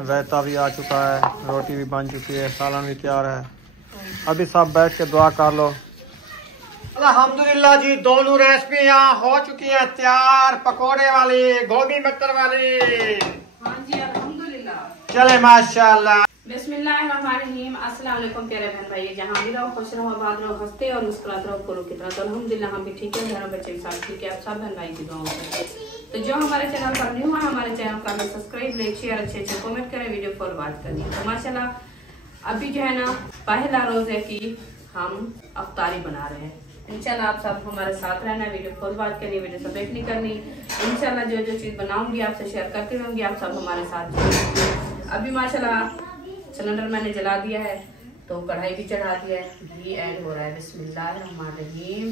रायता भी आ चुका है, रोटी भी बन चुकी है, सालन भी तैयार है। अभी सब बैठ के दुआ कर लो। अल्हम्दुलिल्लाह जी, दोनों रेसिपी यहाँ हो चुकी है तैयार, पकोड़े वाली, गोभी मटर वाली। हाँ जी अल्हम्दुलिल्लाह। चले माशाल्लाह। बिस्मिल्लाहिर्रहमानिर्रहीम। अस्सलाम वालेकुम प्यारे बहन भाई, जहाँ भी रहो खुश रहो, आबाद रहो, हंसते और मुस्कुराते रहो फूलों की तरह। तो अल्हम्दुलिल्लाह हम भी ठीक है, घरों बच्चे के साथ ठीक है। आप सब बहन भाई की दुआओं से। तो जो हमारे चैनल पर न्यू है, हमारे चैनल का सब्सक्राइब, लाइक, शेयर, अच्छे कमेंट करें, वीडियो फॉर वॉच करें। तो माशाल्लाह अभी जो है ना पहला रोजे की हम अफ्तारी बना रहे हैं। इंशाल्लाह आप सब हमारे साथ रहना, वीडियो फुल वॉच करनी, वीडियो सब नहीं करनी। इंशाल्लाह जो जो चीज़ बनाऊंगी आपसे शेयर करती रहूंगी, आप सब हमारे साथ। अभी माशाल्लाह सिलेंडर मैंने जला दिया है, तो कढ़ाई भी चढ़ा दिया है, घी ऐड हो रहा है। बिस्मिल्लाहिर्रहमानिर्रहीम।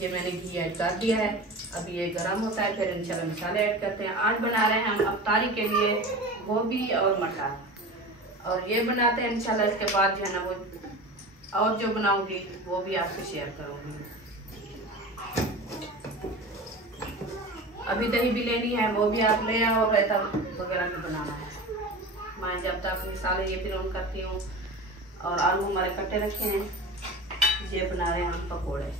ये मैंने घी ऐड कर दिया है, अभी ये गर्म होता है, फिर इंशाल्लाह मसाले ऐड करते हैं। आज बना रहे हैं हम अफ्तारी के लिए गोभी और मटर, और ये बनाते हैं इंशाल्लाह। इसके बाद जो है ना वो और जो बनाऊंगी वो भी आपसे शेयर करूंगी। अभी दही भी लेनी है, वो भी आप ले आओ, रायता वगैरह भी बनाना है। मैं जब तक मसाले ये भी करती हूँ, और आलू हमारे कट्टे रखे हैं, ये बना रहे हैं हम पकोड़े।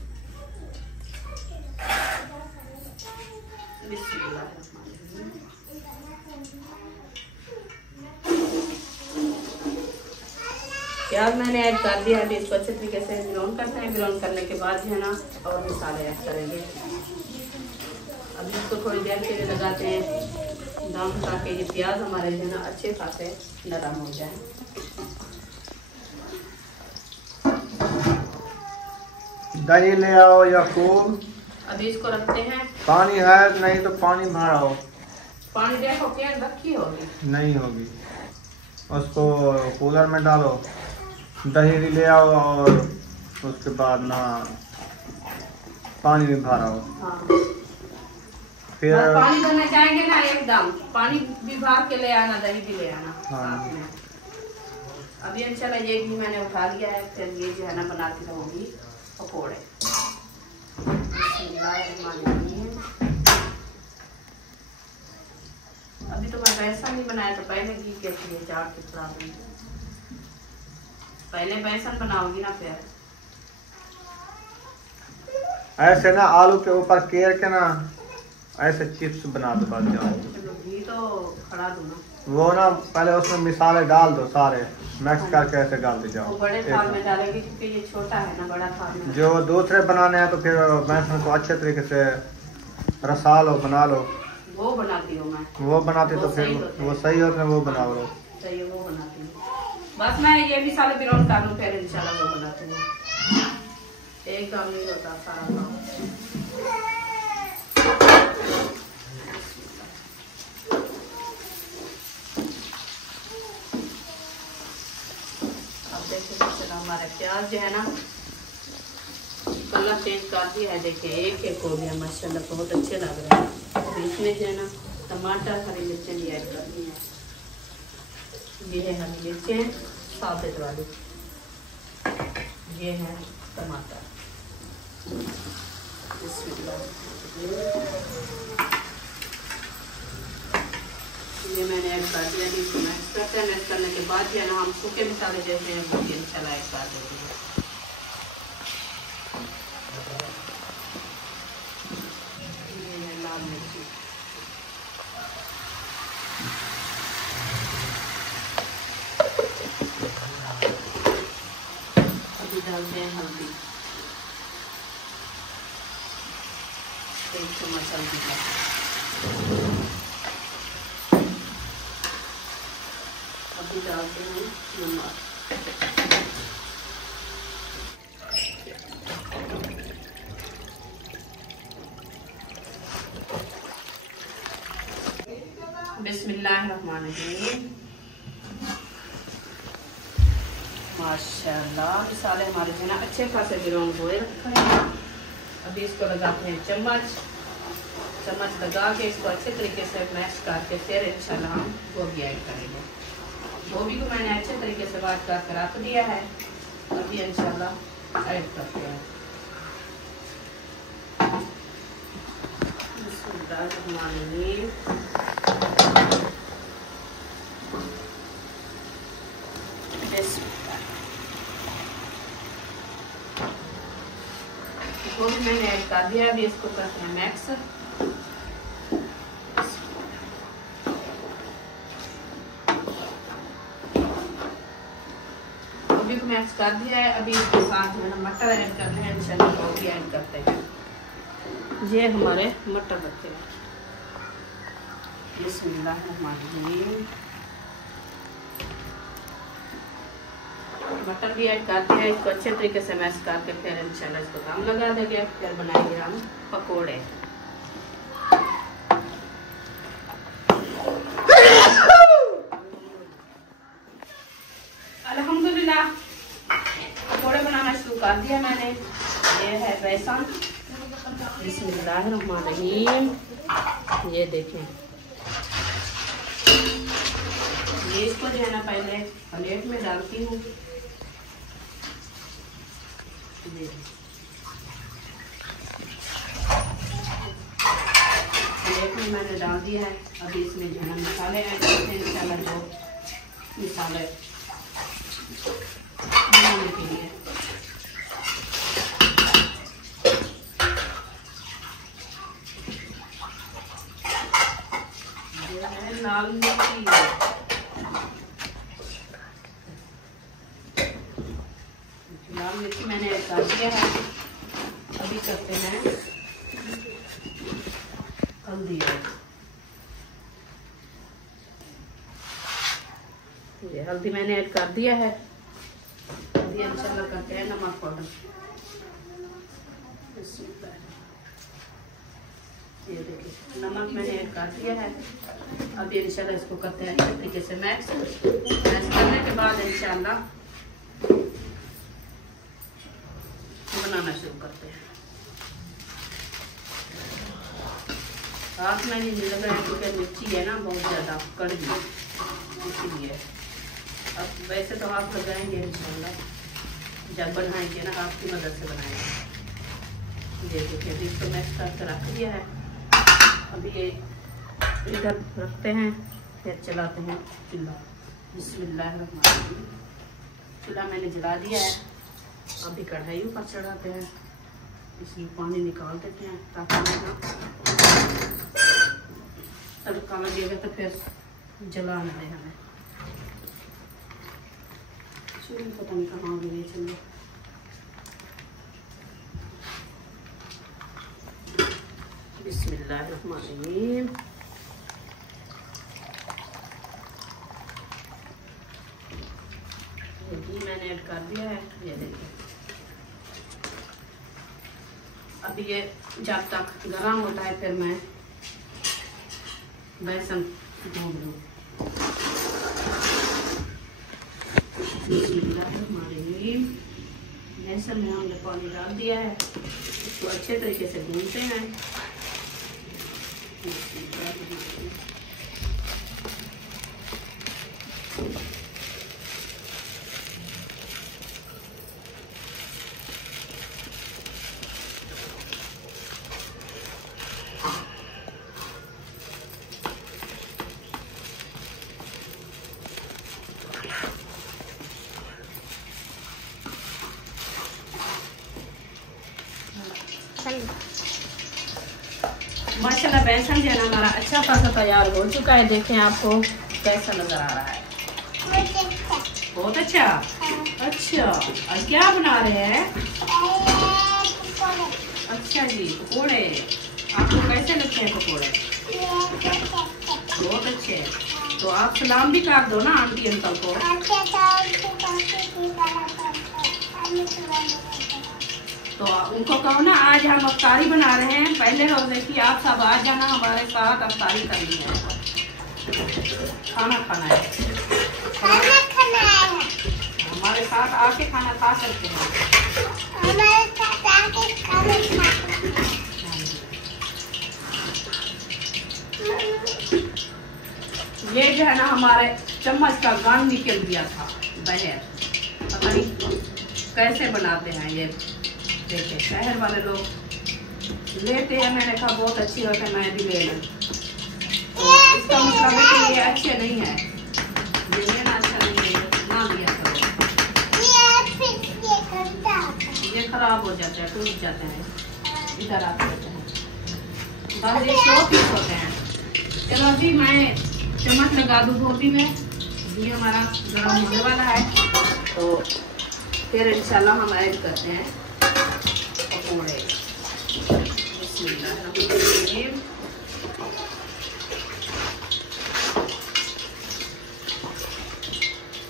प्याज मैंने ऐड कर दिया, अभी इसको अच्छे तरीके से ब्राउन करते हैं। ब्राउन करने के बाद जो है ना और मसाले ऐड करेंगे। अभी इसको थोड़ी देर के लिए लगाते हैं दम, ताकि ये प्याज हमारे जो है ना अच्छे खासे नरम हो जाए। दही ले आओ या खूब। अभी इसको रखते हैं। पानी है नहीं तो पानी भराओ। पानी देखो क्या रखी होगी, नहीं होगी, उसको कूलर में डालो। दही भी ले आओ, और उसके बाद ना पानी भी भराओ। हाँ। फिर पानी भरना चाहेंगे ना एकदम, पानी भी भर के ले आना, दही भी ले आना। हाँ। अभी इंशाल्लाह ये घी मैंने उठा लिया है, फिर ये जो है ना बनाती रहूंगी पकोड़े। अभी तो मैं बेसन नहीं बनाया, तो पहले घी कैसी है चाट के थोड़ा पहले बेसन बनाओगी ना, फिर ऐसे ना आलू के ऊपर केर के ना ऐसे चिप्स बना दो। बस जाओ, घी तो खड़ा दो ना, वो ना पहले उसमें मिसाले डाल दो, सारे मिक्स करके ऐसे डालते जाओ। बड़े थाल में डालेगी क्योंकि ये छोटा है ना, बड़ा थाल में। जो दूसरे बनाने हैं तो फिर बेसन को अच्छे तरीके से रसा लो, बना लो। वो बनाती हूँ मैं, वो बनाते तो फिर वो सही होते हैं, वो बनाओ लो। सही वो बनाती हूँ। बस मैं ये भी साले ब्राउन कर लूँ, फिर इंशाल्लाह वो बनाती हूँ। एक काम नहीं होता सारा काम। अब देखिए हमारे प्याज जो है ना कलर चेंज कर दिया है। देखिए एक एक हो गया माशाल्लाह, बहुत अच्छे लग रहे हैं। तो इसमें जो है ना टमाटर, हरी मिर्चें भी ऐड करनी है। ये है हरी मिर्चें साबुत वाली, ये है टमाटर। ये मैंने ऐड कर दिया। इसको मिक्स करते हैं, मिक्स करने के बाद जो है ना हम सूखे मसाले जैसे हैं वो भी इंशाल्लाह ऐड कर देते हैं। डालते हैं हल्दी, 1 चम्मच हल्दी का। अभी डालते हैं नमक। बिस्मिल्लाहिर्रहमानिर्रहीम। माशाल्लाह मसाले हमारे जो है ना अच्छे खासे ब्राउन हुए रखा है। अभी इसको लगाते हैं चम्मच लगा के इसको अच्छे तरीके से मैश करके फिर इंशाल्लाह हम गोभी ऐड करेंगे। गोभी को मैंने अच्छे तरीके से बात करके रख दिया है, अभी इंशाल्लाह ऐड करते हैं। बिस्मिल्लाहिर्रहमानिर्रहीम। दूध मैंने ऐड कर दिया, अभी इसको करते हैं मैक्स। अभी को मैक्स कर दिया है, अभी इसके साथ मैंने मटर ऐड करने हैं, इंशाल्लाह वो भी ऐड करते हैं। ये हमारे मटर रखे हैं। बिस्मिल्लाहिर्रहमानिर्रहीम। मटर भी ऐड करते हैं, इसको अच्छे तरीके से मैश करके फिर इंशाल्लाह इसको दम लगा देंगे, फिर बनाएंगे हम पकोड़े। अल्हम्दुलिल्लाह पकोड़े बनाना शुरू कर दिया मैंने। ये है बेसन। बिस्मिल्लाहिर्रहमानिर्रहीम। ये देखें, ये इसको जो है ना पहले प्लेट में डालती हूँ। प्लेट में मैंने डाल दिया है। अभी इसमें जो है मसाले ऐड करते हैं इंशाल्लाह, जो मसाले बनाने के लिए। ये है लाल मिर्ची। लाल मिर्ची मैंने ऐड कर दिया है। अभी करते हैं हल्दी ऐड। ये हल्दी मैंने ऐड कर दिया है। हल्दी इंशाल्लाह करते हैं नमक पाउडर। ये देखिए नमक मैंने ऐड कर दिया है। अभी इंशाल्लाह इसको करते हैं अच्छे तरीके से मैक्स करने के बाद इंशाल्लाह बनाना शुरू करते हैं। हाथ में ही लग रहा है क्योंकि मिर्ची है ना बहुत ज़्यादा कड़वी, इसीलिए। अब वैसे तो हाथ लगाएंगे इंशाल्लाह, जब बनाएंगे ना हाथ की मदद से बनाएंगे। ये देखिए अभी इसको मैक्स करके रख दिया है। अभी ये इधर रखते हैं, फिर चलाते हैं चूल्हा। बिस्मिल्लाहिर्रहमानिर्रहीम। चूल्हा मैंने जला दिया है। अभी कढ़ाई ऊपर चढ़ाते हैं, इसमें पानी निकाल देते हैं ताकि तड़का लगेगा तो फिर जला ना दे हमें। चूल्हे पता नहीं कहाँ गए चलो। बिस्मिल्लाहिर्रहमानिर्रहीम। घी मैंने ऐड कर दिया है। ये देखिए अभी ये जब तक गरम होता है फिर मैं बेसन भून लूँ। बेसन में हमने पानी डाल दिया है, इसको अच्छे तरीके से भूनते हैं। माशाल्लाह बेसन जो है ना हमारा अच्छा खासा तैयार हो चुका है। देखें आपको कैसा नजर आ रहा है। बहुत अच्छा। अच्छा और क्या बना रहे हैं? अच्छा जी पकौड़े। आपको कैसे लगते हैं पकौड़े? बहुत अच्छे। तो आप सलाम भी कर दो ना आंटी अंकल को। तो उनको कहो ना आज हम अफ्तारी बना रहे हैं पहले रोजे की, आप सब आ जाना हमारे साथ, अफ्तारी करनी है, खाना खाना है, हमारे साथ आके खाना खा सकते हैं। ये जो है ना हमारे चम्मच का गान निकल गया था बाहर, पता नहीं कैसे बनाते हैं ये। देखिए शहर वाले लोग लेते हैं, मैंने कहा बहुत अच्छी होती है, मैं भी ले लूँ। तो इसका मतलब है कि ये अच्छे नहीं है, ये लेना अच्छा नहीं है, ना लिया करो। ये खराब हो जाते हैं, टूट जाते हैं, इधर आ जाते हैं, बस ये 100 पीस होते हैं। चलो अभी मैं चम्मच लगा दूँ गोभी में, ये हमारा गरम होने वाला है, तो फिर इंशाल्लाह हम ऐड करते हैं पकौड़े।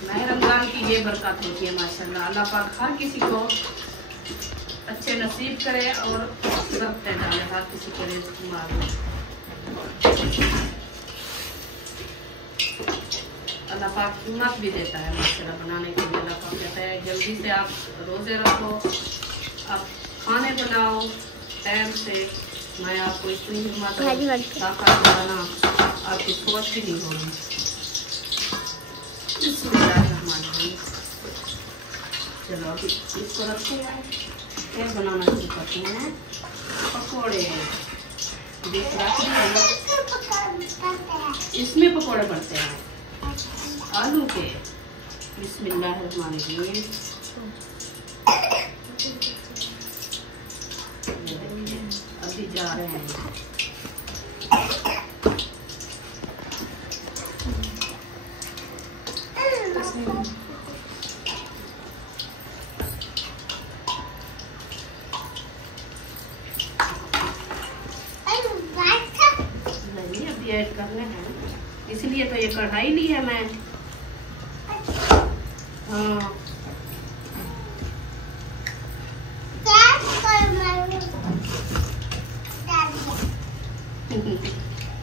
मैं रमजान की ये बरकत होती है माशाल्लाह, अल्लाह पाक हर किसी को अच्छे नसीब करे और बरकतें डाले हर किसी के रिज़्क़ मांगे। अल्लाह पाक हिम्मत भी देता है माशाल्लाह बनाने के लिए। अल्लाह पाक कहता है जल्दी से आप रोज़े रखो, आप खाने बनाओ टाइम से, मैं आपको इतनी हिम्मत ताकत बनाना आपकी सोच भी नहीं होगी। चलो अभी इसको रखते हैं, फिर बनाना शुरू करते हैं पकौड़े। इसमें पकौड़े बनते हैं आलू के। बिस्मिल्लाहिर्रहमानिर्रहीम। अभी जा रहे हैं, अभी ऐड करने हैं, इसलिए तो ये कढ़ाई ली है मैं। हाँ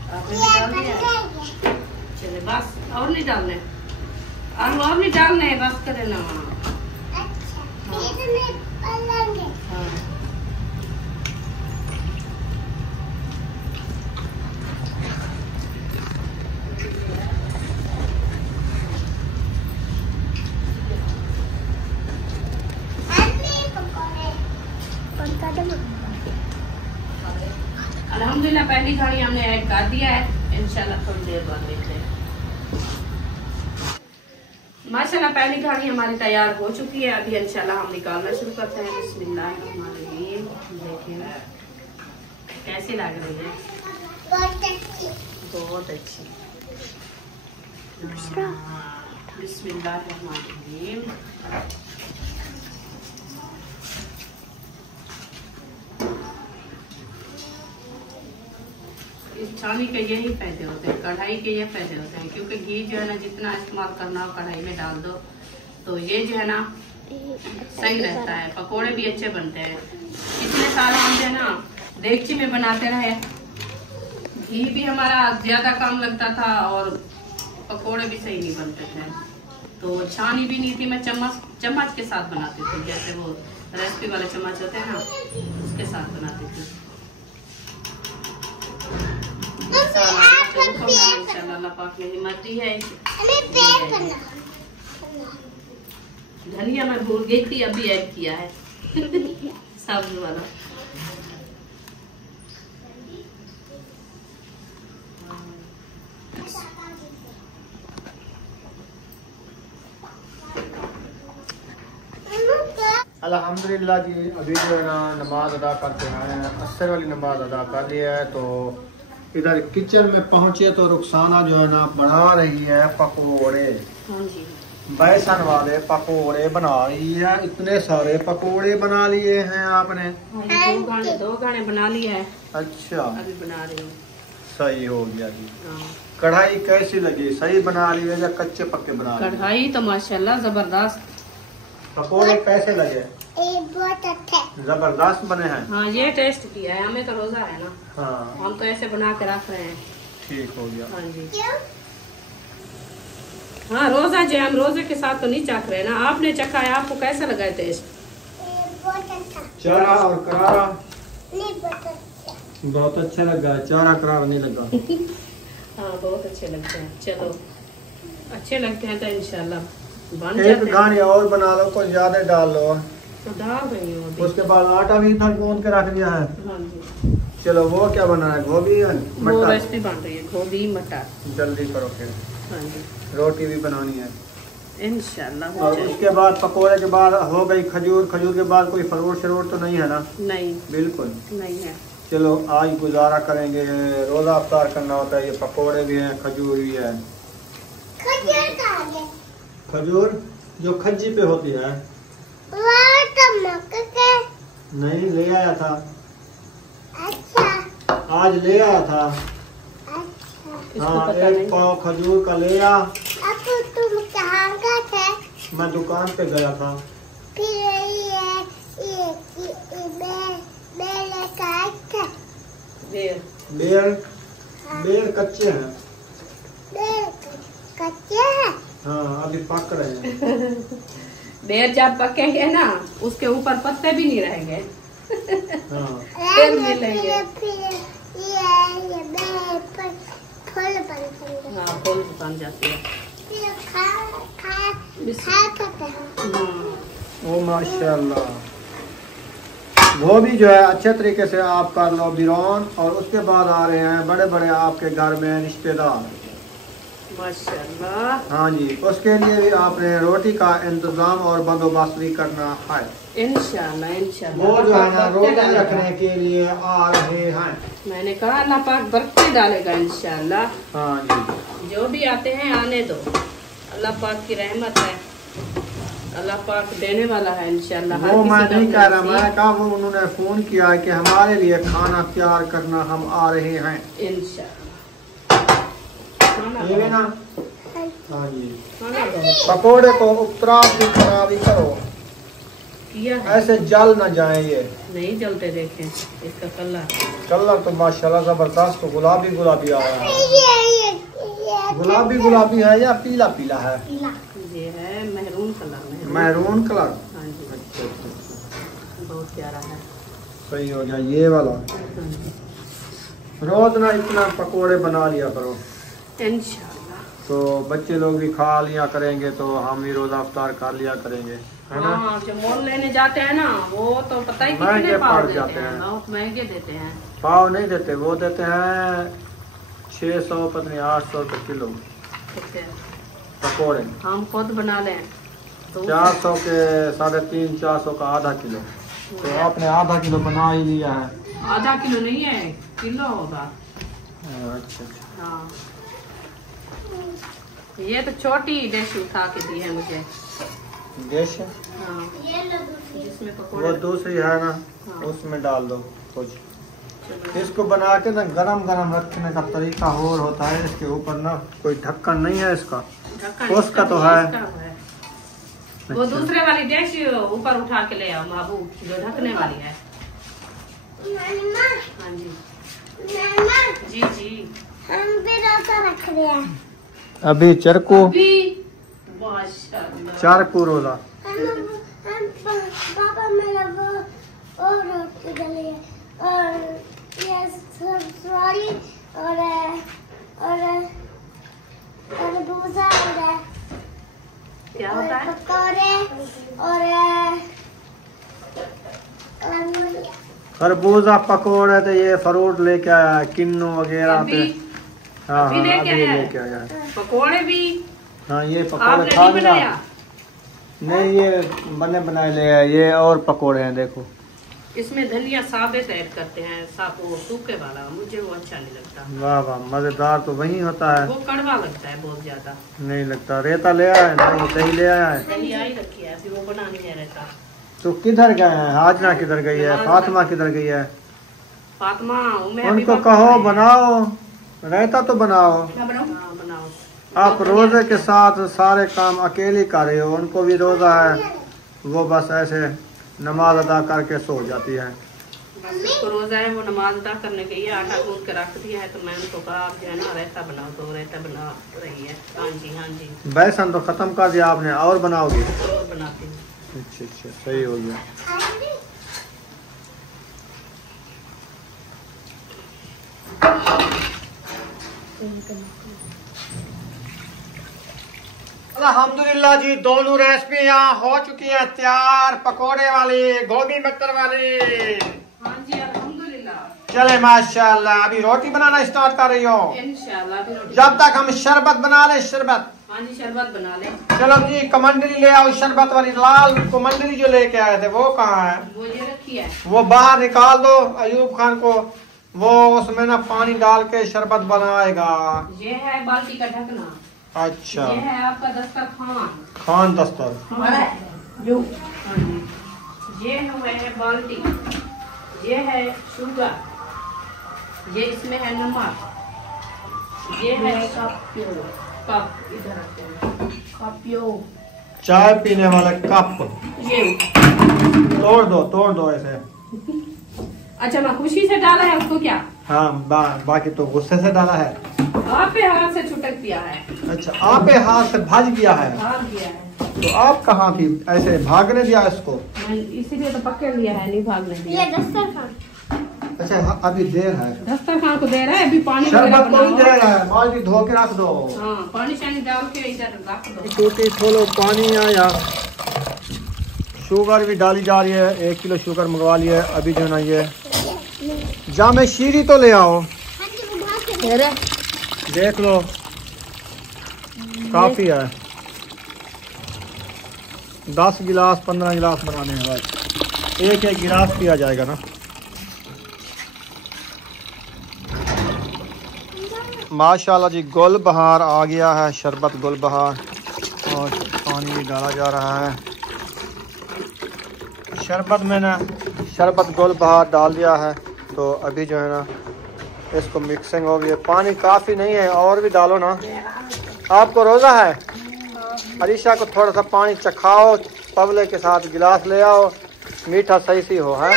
आपने डाल दिया, चले बस और नहीं डालने, आलू और नहीं डालने, बस करे ना। अल्हम्दुलिल्लाह पहली घड़ी हमने ऐड कर दिया है, इंशाल्लाह थोड़ी देर बाद देखते हैं। माशाल्लाह पहली घड़ी हमारी तैयार हो चुकी है, अभी इंशाल्लाह हम निकालना शुरू करते हैं। बिस्मिल्लाहिर्रहमानिर्रहीम। देखिए कैसी लग रही है, बहुत अच्छी। बिस्मिल्लाहिर्रहमानिर्रहीम। इस छानी के यही फायदे होते हैं, कढ़ाई के ये फायदे होते हैं, क्योंकि घी जो है ना जितना इस्तेमाल करना हो कढ़ाई में डाल दो तो ये जो है ना सही रहता है, पकोड़े भी अच्छे बनते हैं। इतने साल हम जो है ना देगची में बनाते रहे, घी भी हमारा ज्यादा कम लगता था और पकोड़े भी सही नहीं बनते थे, तो छानी भी नहीं थी, मैं चम्मच के साथ बनाती थी, जैसे वो रेसिपी वाले चम्मच होते हैं ना उसके साथ बनाती थी। इंशाल्लाह अल्लाह पाक ने हिम्मत दी है। धनिया मैं भूल गई थी, अभी ऐड किया है सब्ज वाला। अल्हम्दुलिल्लाह जी, अभी जो है ना नमाज अदा करके आए हैं, असर वाली नमाज अदा कर लिया है, तो इधर किचन में पहुंचे तो रुखसाना जो है ना बना रही है पकोड़े। हाँ जी, बेसन वाले पकोड़े बना रही है। इतने सारे पकोड़े बना लिए हैं आपने? दो गाने बना लिए है। अच्छा, अभी बना रही हूँ। सही हो गया जी। हाँ। कढ़ाई कैसी लगी, सही बना ली है या कच्चे पक्के बना लिए? कढ़ाई तो माशाल्लाह जबरदस्त। पकोड़े कैसे लगे? बहुत अच्छा, जबरदस्त बने हैं। हाँ ये टेस्ट किया है, हमें तो रोजा है ना। हाँ, हम तो ऐसे बना के रख रहे हैं। ठीक हो गया। हाँ जी, हाँ रोजा जो हम रोजे के साथ तो नहीं चख रहे ना, आपने चखा है, आपको कैसा लगा है टेस्ट? बहुत अच्छा, चारा और करारा नहीं बहुत अच्छा, बहुत अच्छा लगा। चारा करारा नहीं लगा। हाँ बहुत अच्छे लगते हैं। चलो अच्छे लगते हैं तो इंशाल्लाह बन एक जाते हैं। गाने और बना लो, कुछ ज्यादा डाल लो। तो डाल रही हूँ अभी। उसके बाद आटा भी इधर गूंद के रख दिया है। हाँ जी। चलो वो क्या बना है, गोभी वो मटर? रेसिपी बन रही है गोभी मटर। जल्दी करो फिर, हाँ जी रोटी भी बनानी है। इंशाल्लाह हो और जाएगी। उसके बाद पकोड़े के बाद हो गई खजूर। खजूर के बाद कोई फ्रूट श्रूट तो नहीं है ना? नहीं बिल्कुल नहीं है। चलो आज गुजारा करेंगे, रोजा अफ्तार करना होता है। ये पकोड़े भी हैं, खजूर भी है। खजूर कहाँ है? खजूर जो खज्जी पे होती है। वो तो मक्के के। नहीं, ले आया था अच्छा आज, ले आया था। अच्छा। इसको हाँ, पता एक नहीं। पाव खजूर का ले आ। अब तुम कहाँ गए थे? मैं दुकान पे गया था। फिर ये बेल लेकर आए थे। बेर बेर, बेर कच्चे हैं। बेल कच्चे हैं। हाँ, अभी पक रहे हैं। बेर जब पकेंगे ना उसके ऊपर पत्ते भी नहीं रहेंगे। हाँ, फिर मिलेंगे। फिर ये बेल पर फूल बनते हैं। हाँ फूल बन जाती है। फिर खा सकते हैं। हाँ ओ माशाल्लाह। वो भी जो है अच्छे तरीके से आप कर लो बिरौन। और उसके बाद आ रहे हैं बड़े बड़े आपके घर में रिश्तेदार। माशाल्लाह। हाँ जी, उसके लिए भी आपने रोटी का इंतजाम और बंदोबस्त भी करना है। इंशाल्लाह इंशाल्लाह। वो जो है ना बरकत रोटी डालेगा। रखने के लिए आ रहे हैं। मैंने कहा अल्लाह पाक बरकत डालेगा इंशाल्लाह। हाँ जी, जो भी आते हैं आने दो, अल्लाह पाक की रहमत है, अल्लाह पाक देने वाला है इंशाल्लाह। वो मैं नहीं कह रहा, मैं कहा वो उन्होंने फोन किया है कि हमारे लिए खाना तैयार करना, हम आ रहे हैं। इंशाल्लाह। ये भी ना। हाँ जी, खाना दो। पकोड़े को उपतराव भी खराब ही करो, किया है। ऐसे जल ना जाए। ये नहीं जलते, देखें इसका कलर। कलर तो माशाल्लाह जबरदस्त, तो गुलाबी गुलाबी आ रहा है। ये गुलाबी गुलाबी है या पीला पीला है? पीला। ये है महरून कलर। Maroon colour. हाँ जी अच्छा अच्छा, बहुत प्यारा है। सही हो गया ये वाला। हाँ जी रोज ना इतना पकोड़े बना लिया करो, इंशाल्लाह। तो बच्चे लोग भी खा लिया करेंगे, तो हम भी रोजा अफ्तार कर लिया करेंगे, है ना? हाँ जो मोल लेने जाते हैं ना वो तो पता ही महंगे कितने पाव पड़ देते जाते हैं। हैं। बहुत महंगे देते हैं। पाव नहीं देते, वो देते हैं 600 पता नहीं 800 रुपये किलो ठीक है। पकोड़े। हम खुद बना लें तो 400 के 350 400 का आधा किलो, तो आपने आधा किलो बना ही लिया है। आधा किलो नहीं है, किलो होगा। अच्छा अच्छा, हाँ ये तो छोटी डिश उठा के दी है मुझे। डिश हाँ जिसमें वो पकौड़े। दूसरी है ना, हाँ। उसमें डाल दो कुछ। चलो। इसको बना के ना गरम गरम रखने का तरीका और होता है। इसके ऊपर ना कोई ढक्कन नहीं है इसका। ढक्कन उसका तो इसका है। है। वो अच्छा। दूसरे वाली डिश ऊपर उठा के ले आओ महबूब, जो ढकने वाली है। नाना, हाँ जी नाना, जी जी। हम भी रोजा रख रहे हैं। अभी चरकू अभी माशाल्लाह। चरकू रोजा। हम पापा मेरा वो रोटी डली है और ये सॉरी और भूसा और क्या होता है? पकौड़े और खरबूजा पकोड़े, तो ये फ्रूट लेके आया है, किन्नू वगैरह अभी पे। हाँ अभी हाँ, लेके अभी आया है। लेके आया है। पकोड़े भी हाँ, ये पकोड़े आपने खा नहीं लिया। बनाया? नहीं, ये बने बनाए ले आए। ये और पकोड़े हैं, देखो। इसमें धनिया साबुत ऐड करते हैं, वो सूखे वाला मुझे वो अच्छा नहीं लगता। वाह वाह, मजेदार तो वही होता है। वो कड़वा लगता है बहुत ज्यादा। नहीं लगता। रेता ले आया है, नहीं दही ले आया है। दही आई रखी है, अभी वो बनानी है रहता। तो किधर गए हैं? हाजना किधर गई है? फातिमा किधर गई है? फातिमा उनको कहो बनाओ, रायता तो बनाओ। बनाओ। आप रोजे के साथ सारे काम अकेले कर रहे हो। उनको भी रोजा है, वो बस ऐसे नमाज अदा करके सो जाती है। उसको रोजा है, वो नमाज अदा करने गई है, आटा गूंद के रख दिया है। तो मैं उनको कहा आप जो है ना रायता बनाओ, तो रायता बना रही है। हाँ जी हाँ जी, बेसन तो खत्म कर दिया आपने, और बनाओगे? और बनाती हूँ। अच्छा अच्छा, सही हो गया। अल्हम्दुलिल्लाह जी, दोनों रेसिपी यहाँ हो चुकी है तैयार, पकोड़े वाली, गोभी मटर वाली। हाँ जी अल्हम्दुलिल्लाह। चले माशाल्लाह। अभी रोटी बनाना स्टार्ट कर रही हो? इंशाल्लाह अभी रोटी। जब तक हम शरबत बना ले, शरबत। हाँ जी शरबत बना ले। चलो जी, कमंडरी ले आओ शरबत वाली। लाल कमंडरी जो लेके आए थे वो कहाँ है? वो ये रखी है। वो बाहर निकाल दो अयूब खान को, वो उसमें ना पानी डाल के शरबत बनाएगा। ये है बाल्टी का ढकना। अच्छा, ये है आपका दस्तरखान। खान दस्तर। जो हाँ जी, ये है बाल्टी, ये है शुगर, ये इसमें है नमक, ये है कप इधर रखते हैं, कप चाय पीने वाला कप। ये तोड़ दो ऐसे। अच्छा मैं खुशी से डाला है उसको क्या? हाँ, बाकी तो गुस्से से डाला है। आप पे हाथ से छुटक दिया है। अच्छा, आप पे हाथ से भाग गया है। भाग गया है तो आप कहाँ थी? ऐसे भागने दिया इसको? इसीलिए तो पकड़ लिया है, नहीं भागने दिया। ये दस्तरखान। अच्छा, अभी देर है। दस्तरखान को दे रहा है, अभी पानी शरबत को भी दे रहा है। बाल्टी धो के रख दो। हाँ पानी शानी डाल के इधर रख दो। टूटी खोलो, पानी आया। शुगर भी डाली जा रही है, 1 किलो शुगर मंगवा ली है। अभी जो ना ये जामे शीरी तो ले आओ। हाँ जी, वो भाग के दे रहा है। देख लो, काफी है। 10 गिलास 15 गिलास बनाने हैं भाई। एक गिलास पिया जाएगा ना। माशाल्लाह जी, गुल बहार आ गया है, शरबत गुल बहार, और पानी भी डाला जा रहा है शरबत में ना। शरबत गुल बहार डाल दिया है, तो अभी जो है ना इसको मिक्सिंग हो गई है। पानी काफ़ी नहीं है, और भी डालो ना। आपको रोज़ा है? अरीशा को थोड़ा सा पानी चखाओ, पवले के साथ गिलास ले आओ, मीठा सही सी हो है।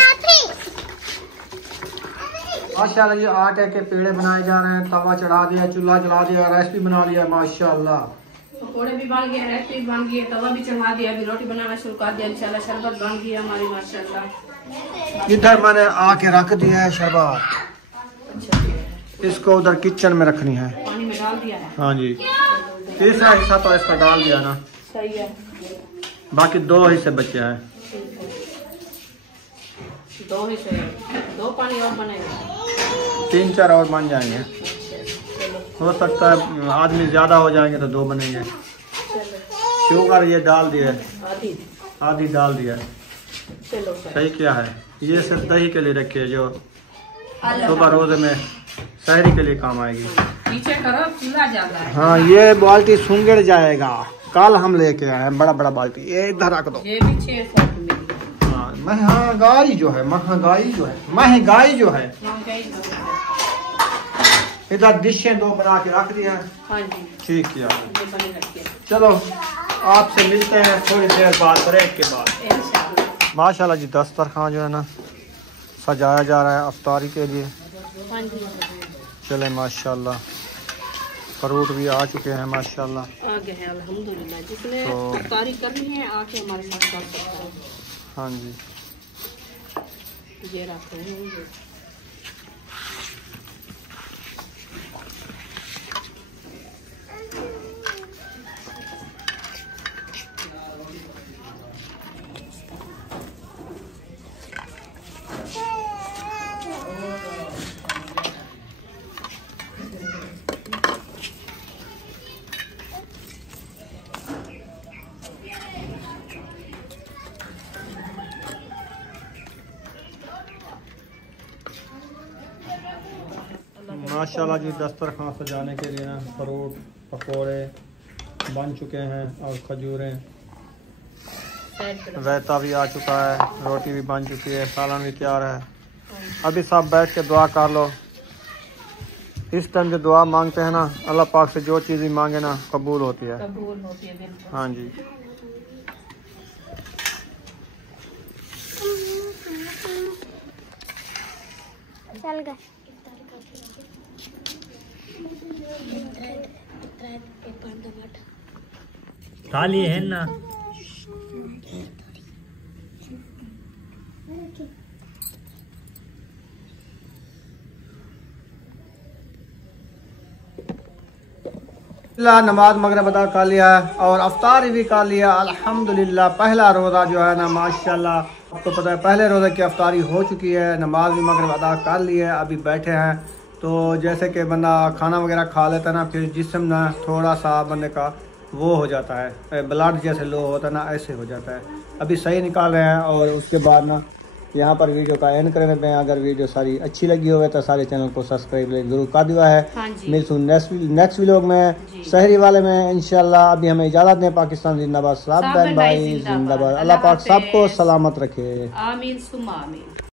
माशाल्लाह जी, आटे के पेड़े बनाए जा रहे हैं। तवा चढ़ा दिया, चूल्हा जला दिया, रेसिपी बना लिया माशाल्लाह। पकौड़े भी बन गए, रेसिपी बन गई, तवा भी चढ़ा दिया, अभी रोटी बनाना शुरू कर दिया। इंशाल्लाह शरबत बन गई हमारी माशाल्लाह। इधर मैंने आके रख दिया है शरबत। अच्छा, इसको उधर किचन में रखनी है। पानी में डाल दिया है। हाँ जी, तीसरा हिस्सा तो इसका डाल दिया ना, सही है। बाकी 2 हिस्से बचे हैं। 2 हिस्से, 2 पानी और बनेगा। 3-4 और बन जाएंगे। हो सकता है आदमी ज्यादा हो जाएंगे तो 2 बनेंगे। शुगर ये डाल दिया, आधी डाल दिया। चलो सही क्या है, ये सिर्फ दही के लिए रखी है, जो सुबह रोजे में शहरी के लिए काम आएगी। पीछे करो, चूल्हा ज्यादा है। हाँ, ये बाल्टी सूंघड़ जाएगा। कल हम लेके आए हैं बड़ा बाल्टी, ये इधर रख दो। ये भी 600 की मिली है। हाँ, महंगाई जो है, महंगाई जो है। इधर डिशें 2 बना के रख दिया। हाँ जी ठीक है, ये बने रखिए। चलो आपसे मिलते हैं थोड़ी देर बाद, ब्रेक के बाद। इंशाल्लाह। माशाल्लाह जी, दस्तरखान जो है ना सजाया जा रहा है अफ्तारी के लिए। हाँ जी चले माशाल्लाह, फ्रूट भी आ चुके हैं माशाल्लाह। आ गए हैं अल्हम्दुलिल्लाह। जिसने तो इफ्तारी करनी है आके हमारे साथ कर सकता है। हाँ जी, ये रखते हैं। माशाल्लाह जी, दस्तरखान सजाने के लिए ना फ्रूट पकोड़े बन चुके हैं, और खजूरें, रायता भी आ चुका है, रोटी भी बन चुकी है, सालन भी तैयार है। अभी सब बैठ के दुआ कर लो। इस टाइम जो दुआ मांगते हैं ना, अल्लाह पाक से जो चीज़ भी मांगे ना कबूल होती है। कबूल होती है बिल्कुल। हाँ जी, चल गए। थाली है ना। नमाज मगरिब अदा कर लिया और अफ्तारी भी कर लिया अल्हम्दुलिल्लाह। पहला रोज़ा जो है ना माशाल्लाह आपको पता है पहले रोज़े की अफ्तारी हो चुकी है, नमाज भी मगरिब अदा कर ली है, अभी बैठे हैं। तो जैसे कि बंदा खाना वगैरह खा लेता है ना, फिर जिस्म ना थोड़ा सा बंदे का वो हो जाता है, ब्लड जैसे लो होता है ना, ऐसे हो जाता है। अभी सही निकाल रहे हैं और उसके बाद ना यहाँ पर वीडियो का एंड कर देते हैं। अगर वीडियो सारी अच्छी लगी हो तो सारे चैनल को सब्सक्राइब जरूर कर दिया है। मिलते हैं नेक्स्ट व्लॉग में शहरी वाले में इंशाल्लाह। अभी हमें इजाज़त दें। पाकिस्तान जिंदाबाद, सब बहन भाई जिंदाबाद। अल्लाह पाक सबको सलामत रखे। आमीन सुम्मा आमीन।